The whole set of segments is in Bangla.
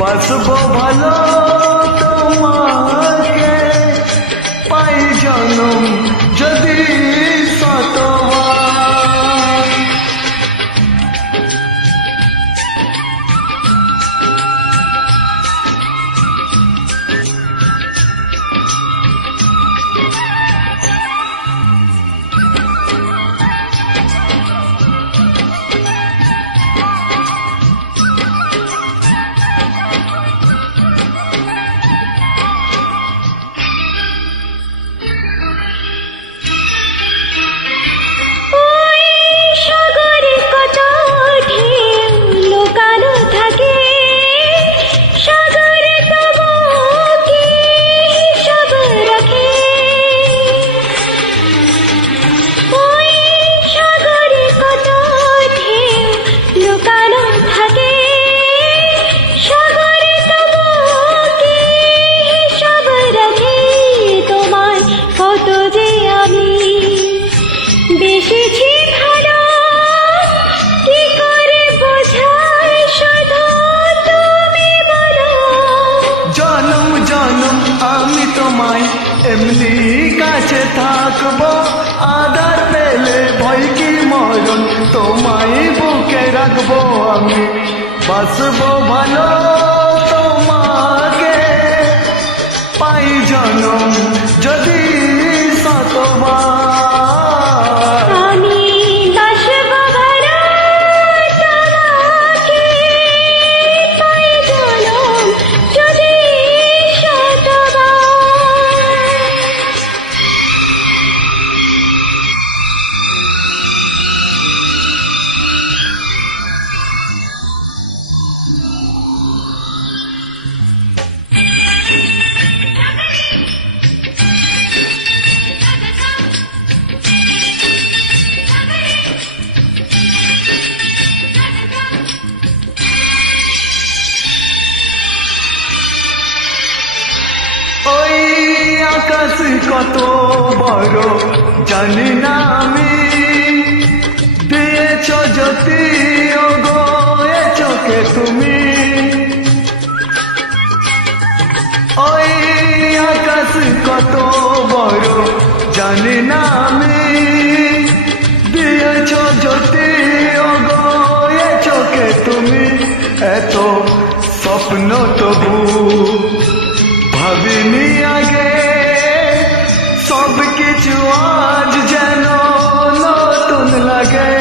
বাসবো ভালো তোমাকে পাই জনম যদি শতবার। এমনি কাছে থাকবো আদার পেলে ভয় কি মরণ তোমায় বুকে রাখবো আমি বাসবো ভালো তোমাকে পাই জনম যদি শতবার। আকাশ কত বড় জানি না আমি দিয়েছ জ্যোতি ওগো এ চোখে তুমি ওই আকাশ কত বড় জানি না আমি দিয়েছ জ্যোতি ওগো এ চোখে তুমি এত স্বপ্ন তবু ভাবিনি আগে সব কিছু আজ যেন নতুন লাগে।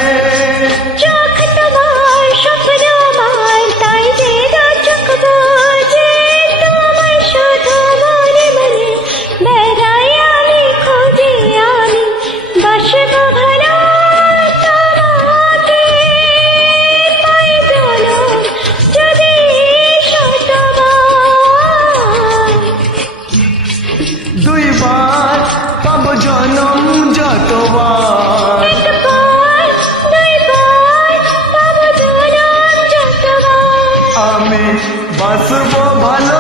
চোখ তোমার স্বপ্ন আমার তাই যে চোখ বোঝে তোমায় শুধু মনে মনে বেড়াই আমি খুঁজি আমি বাসবো ভালো তোমাকে পাই জনম যদি শতবার। দুইবার পাবো জনম যতবার আমি বাসবো ভালো